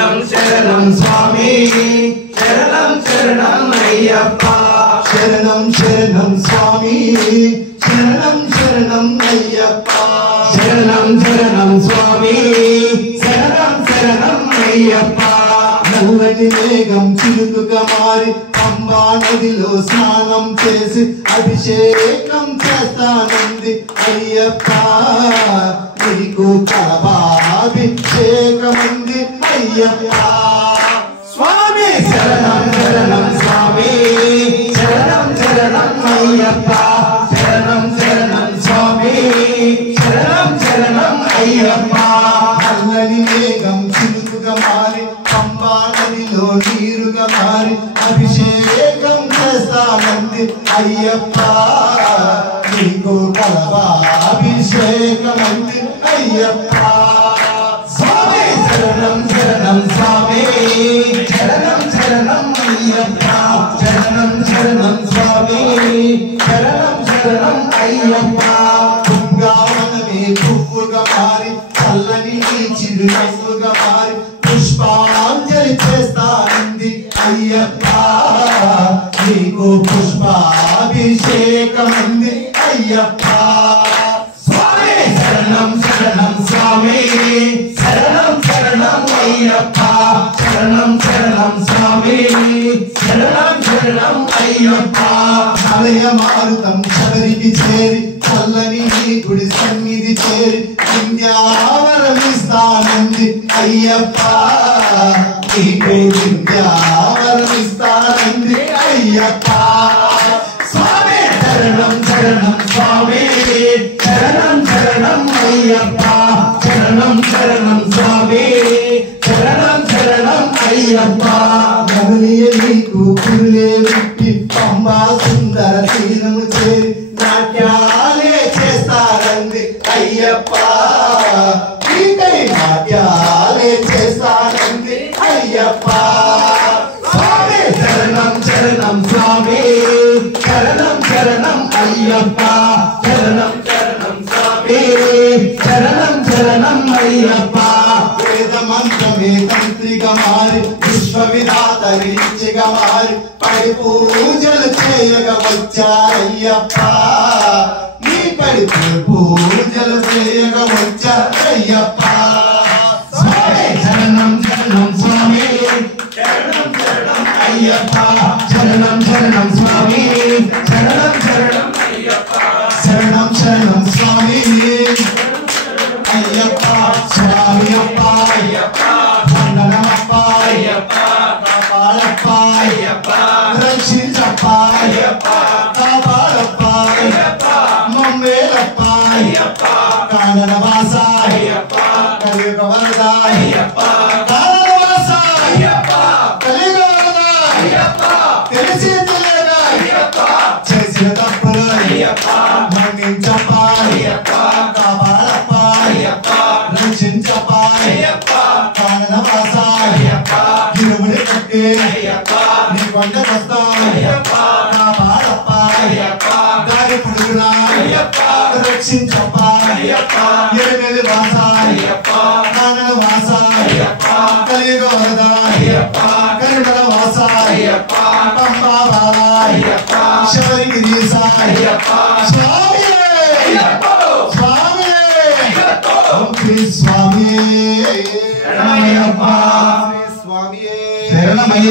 శరణం శరణం స్వామి శరణం శరణం అయ్యప్ప శరణం శరణం స్వామి శరణం శరణం అయ్యప్ప శరణం శరణం స్వామి శరణం శరణం అయ్యప్ప నల్లని మేఘం చిలుకగా మారి పంబా నదిలో స్నానం చేసి అభిషేకం చేస్తానంది అయ్యప్ప నీకు కలవాభిషేకమంది అయ్యప్ప స్వామి శరణం శరణం స్వామి శరణం శరణం అయ్యప్ప శరణం శరణం స్వామి శరణం శరణం అయ్యప్ప నల్లని మేఘం చిలుకగా మారి పంబా నదిలో నీరుగా మారి అభిషేకం చేస్తానంది అయ్యప్ప నీకు కలవాభిషేకమంది అయ్యప్ప స్వామి శరణం శరణం స్వామి శరణం శరణం అయ్యప్ప శరణం శరణం స్వామి శరణం శరణం అయ్యప్ప బృందావనమే పువ్వుగా మారి చల్లని చిరునవ్వుగా మారి పుష్పాంజలి చేస్తానంది అయ్యప్ప నీకు పుష్పాభిషేకమంది అయ్యప్ప స్వామి శరణం శరణం స్వామి శరణం శరణం అయ్యప్ప శరణం శరణం స్వామి శరణం శరణం అయ్యప్ప మలయ మారుతం శబరికి చేరి చల్లని నీ గుడి సన్నిధి చేరి విద్యావరమిస్తానంది అయ్యప్ప నీకు విద్యావరమిస్తానంది అయ్యప్ప స్వామి శరణం శరణం స్వామి శరణం శరణం అయ్యప్ప శరణం శరణం స్వామి శరణం శరణం అయ్యప్ప నవలియ నీకు కురులే విప్పి పంబా సుందర తీరము చేరి నాట్యాలే చేస్తానంది అయ్యప్ప నీకై నాట్యాలే చేస్తానంది అయ్యప్ప స్వామి శరణం శరణం స్వామి శరణం శరణం అయ్యప్ప శరణం శరణం స్వామి శరణం శరణం అయ్యప్ప వేద మంత్రమే తంత్రిగా మారి విశ్వవిధాత రీచిగా మారి పడి పూజలు చేయగా వచ్చారయ్యప్ప నీ పడి పూజలు చేయగా వచ్చారయ్యప్ప స్వామి శరణం శరణం స్వామి శరణం శరణం అయ్యప్ప శరణం శరణం స్వామి శరణం శరణం అయ్యప్ప శరణం శరణం స్వామి అయ్యప్ప స్వామి అప్ప అయ్యప్ప వందనమప్ప అయ్యప్ప కాపాడప్ప అయ్యప్ప రక్షించప్ప అయ్యప్ప కాపాడప్ప అయ్యప్ప మమ్మేలప్ప అయ్యప్ప కాననవాస అయ్యప్ప కలియుగ వరద అయ్యప్ప కాననవాస అయ్యప్ప కలియుగ వరద అయ్యప్ప తెలిసి తెలియక అయ్యప్ప చేసిన తప్పులు అయ్యప్ప మన్నించప్ప అయ్యప్ప కాపాడప్ప అయ్యప్ప రక్షించప్ప అయ్యప్ప కాననవాస అయ్యప్ప ఇరుముడి కట్టి అయ్యప్ప నీ కొండకొస్తా అయ్యప్ప కాపాడప్ప అయ్యప్ప దారి పొడుగునా అయ్యప్ప రక్షించప్ప అయ్యప్ప ఎనిమిది వాస అయ్యప్ప కాననవాస అయ్యప్ప కలియుగ వరద అయ్యప్ప కరుణల వాస అయ్యప్ప పంబా బాల అయ్యప్ప శబరిగిరీశ అయ్యప్ప స్వామి అయ్యప్ప స్వామి అయ్యప్ప స్వామి శరణమయ్యప్ప స్వామి శరణమయ్య